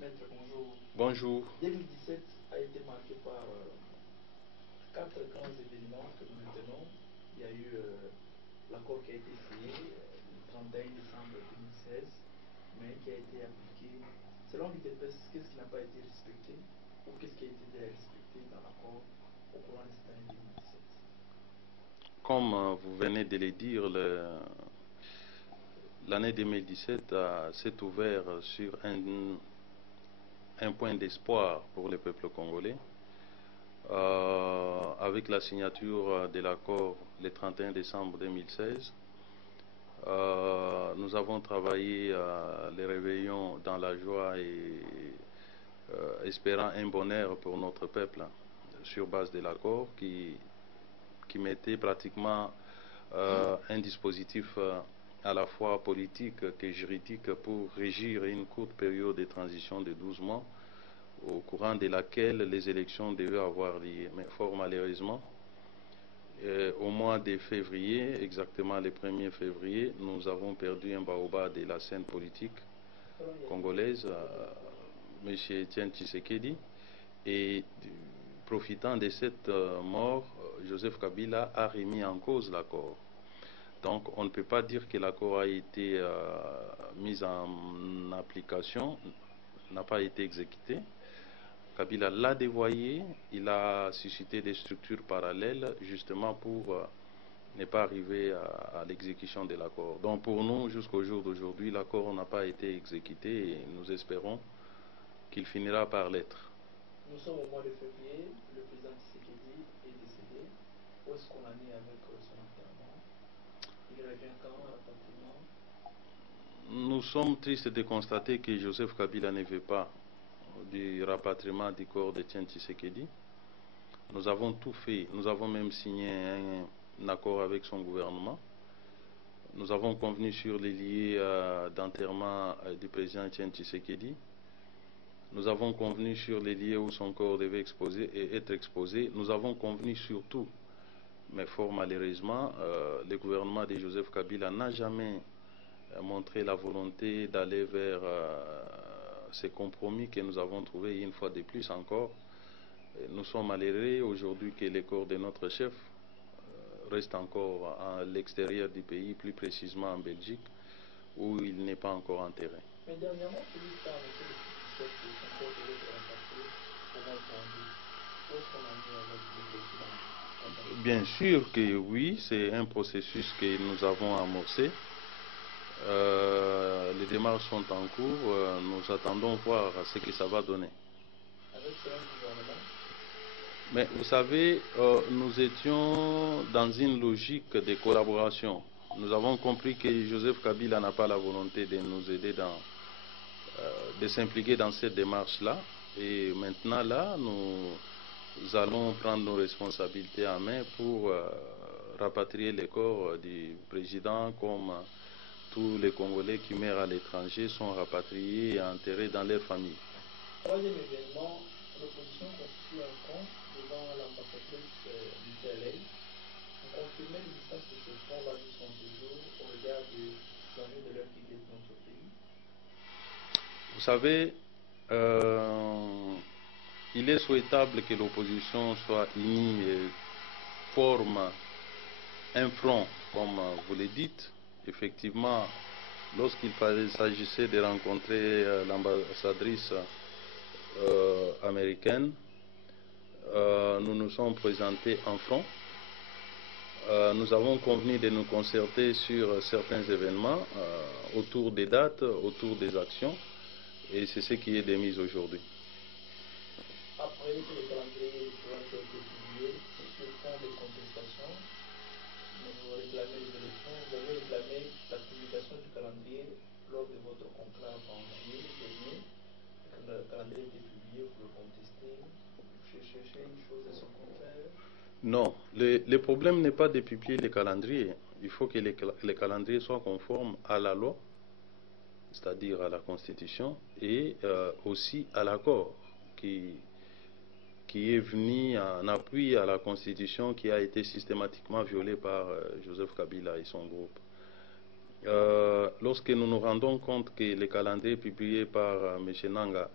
Maître, bonjour. Bonjour. 2017 a été marqué par quatre grands événements que nous maintenons. Il y a eu l'accord qui a été signé le 31 décembre 2016, mais qui a été appliqué. Selon l'UDPS, qu'est-ce qui n'a pas été respecté ou qu'est-ce qui a été respecté dans l'accord au courant de cette année 2017? Comme vous venez de le dire, l'année 2017 s'est ouverte sur un point d'espoir pour le peuple congolais. Avec la signature de l'accord le 31 décembre 2016, nous avons travaillé les réveillons dans la joie et espérant un bonheur pour notre peuple sur base de l'accord qui mettait pratiquement un dispositif à la fois politique que juridique pour régir une courte période de transition de 12 mois au courant de laquelle les élections devaient avoir lieu. Mais fort malheureusement, au mois de février, exactement le 1er février, nous avons perdu un baobab de la scène politique congolaise, M. Etienne Tshisekedi, et profitant de cette mort, Joseph Kabila a remis en cause l'accord. Donc on ne peut pas dire que l'accord a été mis en application, n'a pas été exécuté. Kabila l'a dévoyé, il a suscité des structures parallèles justement pour ne pas arriver à l'exécution de l'accord. Donc pour nous, jusqu'au jour d'aujourd'hui, l'accord n'a pas été exécuté et nous espérons qu'il finira par l'être. Nous sommes au mois de février, le président Tshisekedi est décédé. Où est-ce qu'on en est avec son enterrement? Il revient quand à rapatriement? Nous sommes tristes de constater que Joseph Kabila ne veut pas du rapatriement du corps de Etienne Tshisekedi. Nous avons tout fait, nous avons même signé un accord avec son gouvernement. Nous avons convenu sur les lieux d'enterrement du président Etienne Tshisekedi. Nous avons convenu sur les lieux où son corps devait être exposé. Nous avons convenu sur tout. Mais fort malheureusement, le gouvernement de Joseph Kabila n'a jamais montré la volonté d'aller vers ces compromis que nous avons trouvés une fois de plus encore. Nous sommes malheureux aujourd'hui que le corps de notre chef reste encore à l'extérieur du pays, plus précisément en Belgique, où il n'est pas encore enterré. Mais dernièrement, Philippe a annoncé le 17 que son corps devait être rapatrié au mois de janvier. Où est-ce qu'on en est avec le président? Bien sûr que oui, c'est un processus que nous avons amorcé. Les démarches sont en cours, nous attendons voir ce que ça va donner. Avec ce gouvernement? Mais vous savez, nous étions dans une logique de collaboration. Nous avons compris que Joseph Kabila n'a pas la volonté de nous aider de s'impliquer dans cette démarche-là. Et maintenant, là, nous allons prendre nos responsabilités en main pour rapatrier les corps du président comme tous les Congolais qui meurent à l'étranger sont rapatriés et enterrés dans leur famille. Troisième événement, l'opposition constitue un front devant l'ambassadrice du CLA. Vous confirmez l'existence de ce front lors de son séjour au regard des enjeux de leur qui guettent notre pays? Vous savez, il est souhaitable que l'opposition soit unie et forme un front, comme vous le dites. Effectivement, lorsqu'il s'agissait de rencontrer l'ambassadrice américaine, nous nous sommes présentés en front. Nous avons convenu de nous concerter sur certains événements autour des dates, autour des actions, et c'est ce qui est démis aujourd'hui. Après que le calendrier électoral a été publié sur le fond des contestations, vous réclamez les élections, vous avez réclamé la publication du calendrier lors de votre conclave en juillet dernier. Le calendrier a été publié, vous le contestez, vous cherchez une chose à son contraire? Non, le problème n'est pas de publier les calendriers. Il faut que les calendriers soient conformes à la loi, c'est-à-dire à la Constitution, et aussi à l'accord qui est venu en appui à la Constitution qui a été systématiquement violée par Joseph Kabila et son groupe. Lorsque nous nous rendons compte que les calendriers publiés par M. Nanga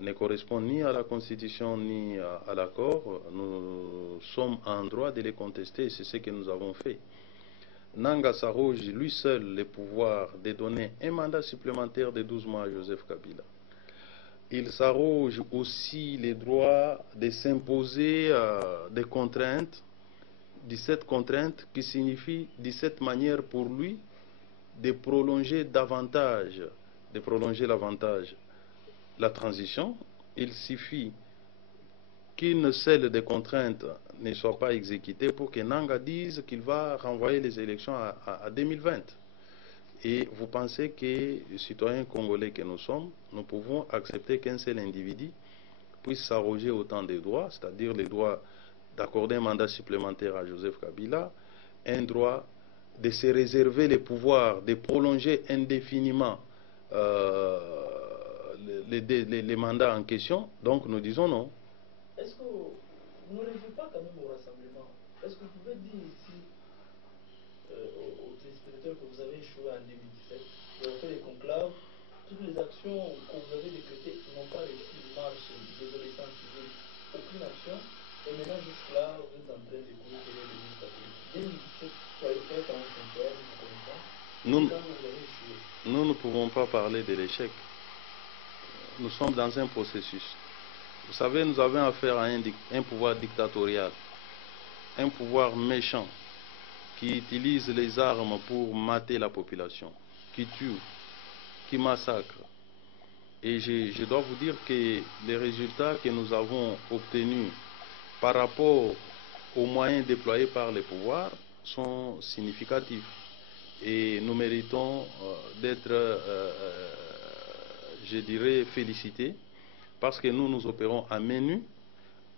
ne correspondent ni à la Constitution ni à l'accord, nous sommes en droit de les contester. C'est ce que nous avons fait. Nanga s'arroge lui seul le pouvoir de donner un mandat supplémentaire de 12 mois à Joseph Kabila. Il s'arroge aussi le droit de s'imposer des contraintes, 17 contraintes qui signifient 17 manières pour lui de prolonger davantage, de prolonger l'avantage. La transition, il suffit qu'une seule des contraintes ne soit pas exécutée pour que Nanga dise qu'il va renvoyer les élections à 2020. Et vous pensez que, les citoyens congolais que nous sommes, nous pouvons accepter qu'un seul individu puisse s'arroger autant de droits, c'est-à-dire le droit d'accorder un mandat supplémentaire à Joseph Kabila, un droit de se réserver le pouvoir de prolonger indéfiniment les mandats en question. Donc nous disons non. Est-ce que vous ne rêvez pas quand même au rassemblement? Est-ce que vous pouvez dire ici aux téléspectateurs que vous avez échoué en 2017, vous avez fait les conclaves, toutes les actions que vous avez décrétées n'ont pas réussi, marche, désobéissance civile, aucune action, et maintenant jusque-là, vous êtes en train de courir derrière les ministres. 2017, soyez prêts quand même sincères, nous connaissons. Nous ne pouvons pas parler de l'échec. Nous sommes dans un processus. Vous savez, nous avons affaire à un pouvoir dictatorial, un pouvoir méchant, qui utilise les armes pour mater la population, qui tue, qui massacre. Et je dois vous dire que les résultats que nous avons obtenus par rapport aux moyens déployés par les pouvoirs sont significatifs. Et nous méritons d'être, je dirais, félicités, parce que nous opérons à main nue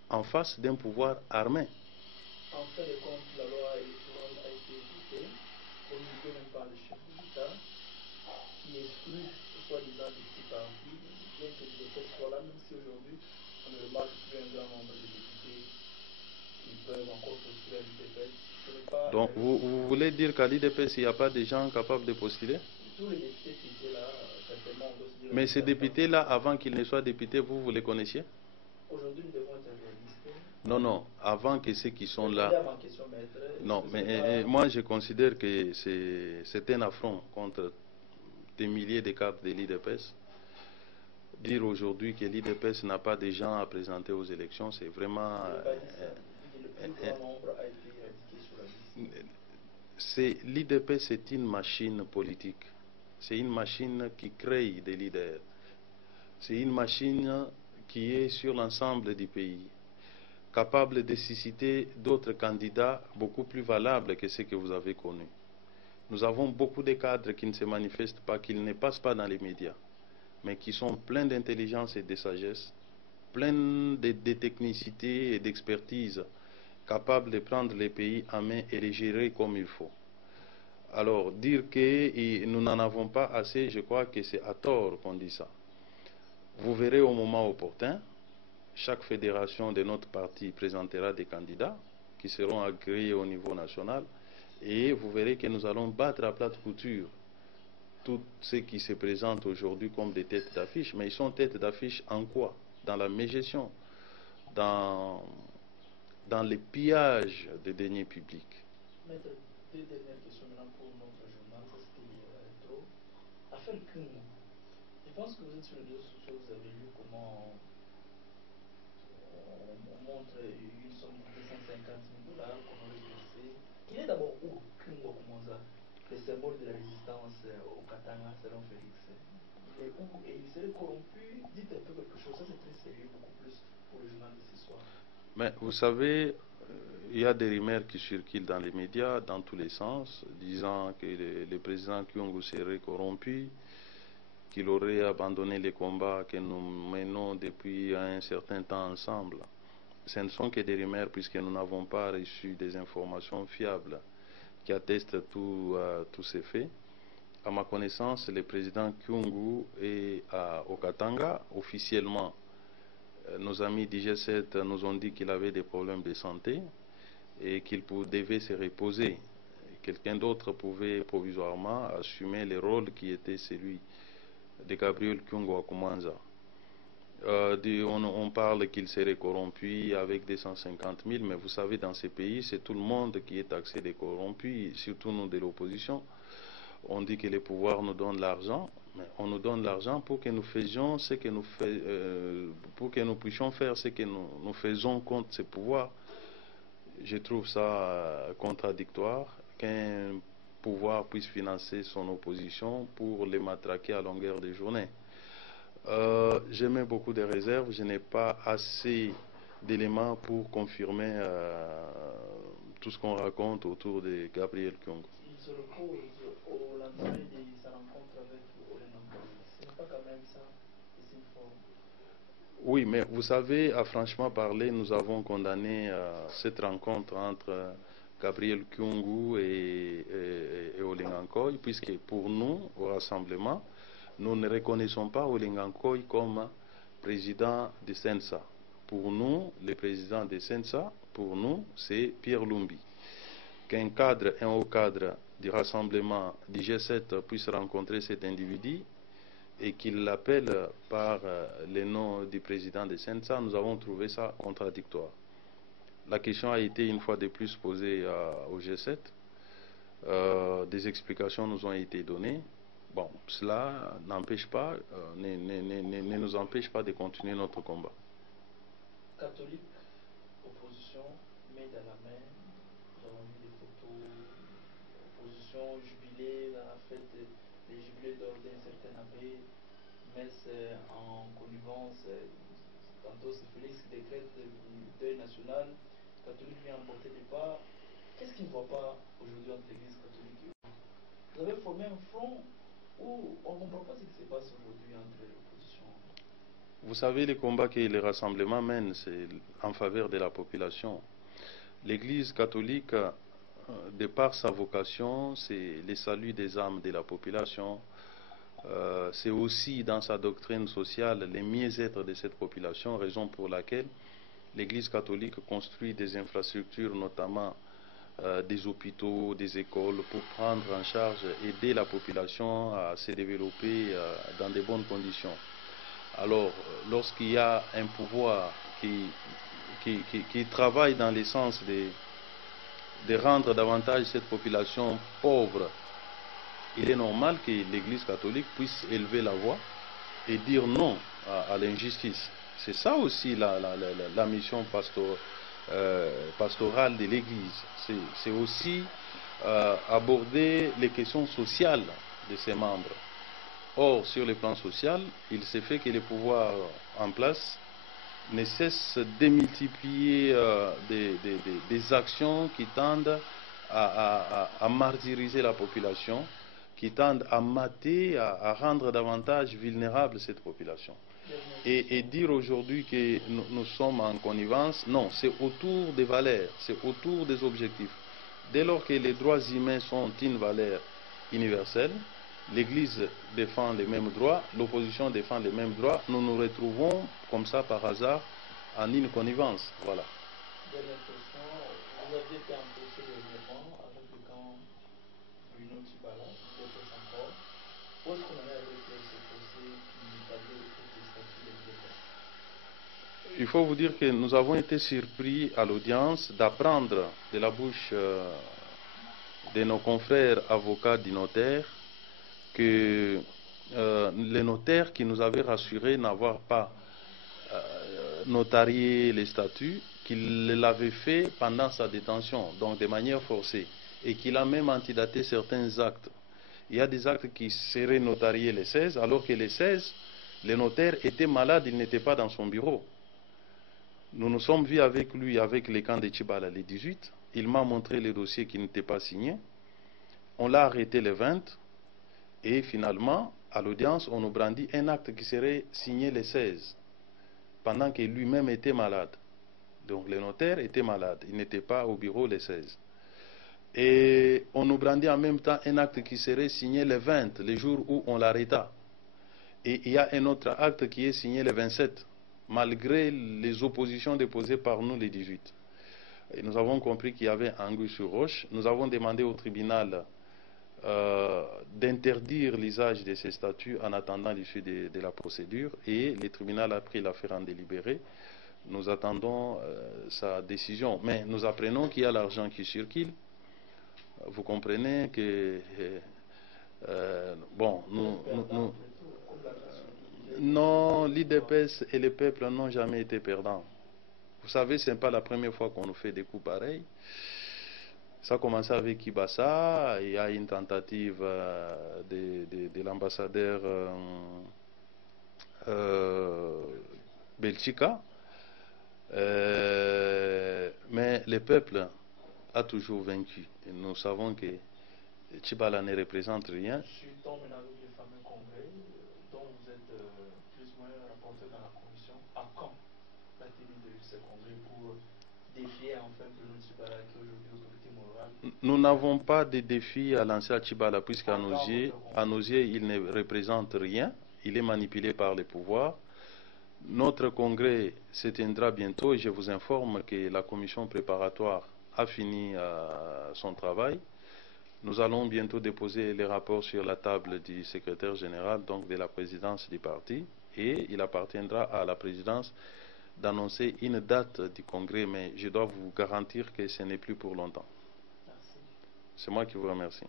en face d'un pouvoir armé. En fin de compte, la loi électorale a été votée, promulguée même par le chef de l'État, qui exclut soi-disant des petits partis, bien que l'IDPS soit là, même si aujourd'hui on ne remarque plus un grand nombre de députés qui peuvent encore postuler à l'IDPS. Donc vous voulez dire qu'à l'IDPS, il n'y a pas de gens capables de postuler? Tous les députés qui étaient là, certainement, on doit se dire. Mais ces députés-là, avant qu'ils ne soient députés, vous les connaissiez? Aujourd'hui, nous devons être réalistes. Non, avant que ceux qui sont là... Non, mais moi je considère que c'est un affront contre des milliers de cadres de l'IDPS. Dire aujourd'hui que l'IDPS n'a pas de gens à présenter aux élections, c'est vraiment... L'IDPS, c'est une machine politique. C'est une machine qui crée des leaders. C'est une machine qui est sur l'ensemble du pays, capable de susciter d'autres candidats beaucoup plus valables que ceux que vous avez connus. Nous avons beaucoup de cadres qui ne se manifestent pas, qui ne passent pas dans les médias, mais qui sont pleins d'intelligence et de sagesse, pleins de technicité et d'expertise, capables de prendre les pays en main et les gérer comme il faut. Alors, dire que nous n'en avons pas assez, je crois que c'est à tort qu'on dit ça. Vous verrez au moment opportun, chaque fédération de notre parti présentera des candidats qui seront agréés au niveau national et vous verrez que nous allons battre à plate couture tous ceux qui se présentent aujourd'hui comme des têtes d'affiche. Mais ils sont têtes d'affiche en quoi? Dans la mégestion, dans les pillages des deniers publics. Maître, deux dernières questions maintenant pour notre journal, parce qu'il y a trop. Affaire Kungu. Je pense que vous êtes sur les réseaux sociaux, vous avez vu comment on montre une somme de 250 000 $, qu'on aurait versé. Il est d'abord où, Kungu Okumanza, le symbole de la résistance au Katanga, selon Félix? Il est où? Et il serait corrompu? Dites un peu quelque chose, ça c'est très sérieux, beaucoup plus pour le journal de ce soir. Mais vous savez, il y a des rumeurs qui circulent dans les médias, dans tous les sens, disant que le président Kyungu serait corrompu, qu'il aurait abandonné les combats que nous menons depuis un certain temps ensemble. Ce ne sont que des rumeurs puisque nous n'avons pas reçu des informations fiables qui attestent tous ces faits. À ma connaissance, le président Kyungu est au Katanga officiellement. Nos amis d'IG7 nous ont dit qu'il avait des problèmes de santé et qu'il devait se reposer. Quelqu'un d'autre pouvait provisoirement assumer le rôle qui était celui de Gabriel Kyungu Akumanza. On parle qu'il serait corrompu avec des 150 000, mais vous savez, dans ces pays, c'est tout le monde qui est taxé des corrompus, surtout nous de l'opposition. On dit que les pouvoirs nous donnent l'argent, mais on nous donne l'argent pour que nous faisions ce que pour que nous puissions faire ce que nous faisons contre ces pouvoirs. Je trouve ça contradictoire qu'un pouvoir puisse financer son opposition pour les matraquer à longueur de journée. J'émets beaucoup de réserves, je n'ai pas assez d'éléments pour confirmer tout ce qu'on raconte autour de Gabriel Kyungu. Il se repose au lendemain de sa rencontre avec Olen Ankoy. Ce n'est pas quand même ça, c'est une forme. Oui, mais vous savez, à franchement parler, nous avons condamné cette rencontre entre Gabriel Kyungu et Olen Ankoy, puisque pour nous, au rassemblement, nous ne reconnaissons pas Olen Ankoy comme président de Sensa. Pour nous, le président de Sensa, pour nous, c'est Pierre Lumbi. Qu'un cadre, un haut cadre du rassemblement du G7 puisse rencontrer cet individu et qu'il l'appelle par le nom du président de Sensa, nous avons trouvé ça contradictoire. La question a été une fois de plus posée au G7. Des explications nous ont été données. Bon, cela n'empêche pas, ne nous empêche pas de continuer notre combat. Catholique, opposition, main dans la main. Nous avons vu des photos, opposition jubilée dans la fête des jubilés d'or d'un certain abbé, messe en connivence. Tantôt c'est Félix qui décrète le deuil national. Catholique vient emporter des pas. Qu'est-ce qu'il ne voit pas aujourd'hui entre l'église catholique et vous? Vous avez formé un front où on ne comprend pas ce qui se passe aujourd'hui entre l'opposition. Vous savez, les combats que les rassemblements mènent, c'est en faveur de la population. L'église catholique, de par sa vocation, c'est le salut des âmes de la population. C'est aussi dans sa doctrine sociale le mieux-être de cette population, raison pour laquelle l'Église catholique construit des infrastructures, notamment des hôpitaux, des écoles, pour prendre en charge, aider la population à se développer dans de bonnes conditions. Alors, lorsqu'il y a un pouvoir qui travaille dans le sens de rendre davantage cette population pauvre, il est normal que l'Église catholique puisse élever la voix et dire non à l'injustice. C'est ça aussi la mission pastorale de l'Église. C'est aussi aborder les questions sociales de ses membres. Or, sur le plan social, il s'est fait que les pouvoirs en place ne cessent de multiplier des actions qui tendent à martyriser la population, qui tendent à mater, à rendre davantage vulnérable cette population. Et dire aujourd'hui que nous sommes en connivence, non, c'est autour des valeurs, c'est autour des objectifs. Dès lors que les droits humains sont une valeur universelle, l'Église défend les mêmes droits, l'opposition défend les mêmes droits, nous nous retrouvons comme ça par hasard en une connivence. Voilà. Dernière question, vous aviez été en procès dernièrement avec le camp Bruno Tibala, vous êtes encore. Où est-ce qu'on en est avec ce procès qui établit le fait des statuts des Il faut vous dire que nous avons été surpris à l'audience d'apprendre de la bouche de nos confrères avocats du notaire que le notaire qui nous avait rassuré n'avoir pas notarié les statuts, qu'il l'avait fait pendant sa détention, donc de manière forcée, et qu'il a même antidaté certains actes. Il y a des actes qui seraient notariés les 16, alors que les 16, le notaire était malade, il n'était pas dans son bureau. Nous nous sommes vus avec lui, avec les camps de Tchibala, les 18. Il m'a montré les dossiers qui n'étaient pas signés. On l'a arrêté le 20. Et finalement, à l'audience, on nous brandit un acte qui serait signé le 16, pendant que lui-même était malade. Donc le notaire était malade, il n'était pas au bureau le 16. Et on nous brandit en même temps un acte qui serait signé le 20, le jour où on l'arrêta. Et il y a un autre acte qui est signé le 27, malgré les oppositions déposées par nous les 18. Et nous avons compris qu'il y avait anguille sur roche. Nous avons demandé au tribunal d'interdire l'usage de ces statuts en attendant l'issue de la procédure, et le tribunal a pris l'affaire en délibéré. Nous attendons sa décision, mais nous apprenons qu'il y a l'argent qui circule. Vous comprenez que bon, non, l'IDPS et le peuple n'ont jamais été perdants. Vous savez, ce n'est pas la première fois qu'on nous fait des coups pareils. Ça a commencé avec Kibasa. Il y a une tentative de l'ambassadeur Belchika. Mais le peuple a toujours vaincu. Et nous savons que Tchibala ne représente rien. Suitons maintenant avec le fameux congrès dont vous êtes plus ou moins rapporteur dans la commission. À quand la tenue de ce congrès pour défier enfin Bruno Tchibala qui est aujourd'hui autorité morale? Nous n'avons pas de défi à lancer à Tchibala, puisqu'à nos yeux, il ne représente rien. Il est manipulé par les pouvoirs. Notre congrès se tiendra bientôt et je vous informe que la commission préparatoire a fini son travail. Nous allons bientôt déposer les rapports sur la table du secrétaire général, donc de la présidence du parti, et il appartiendra à la présidence d'annoncer une date du congrès, mais je dois vous garantir que ce n'est plus pour longtemps. Merci. C'est moi qui vous remercie.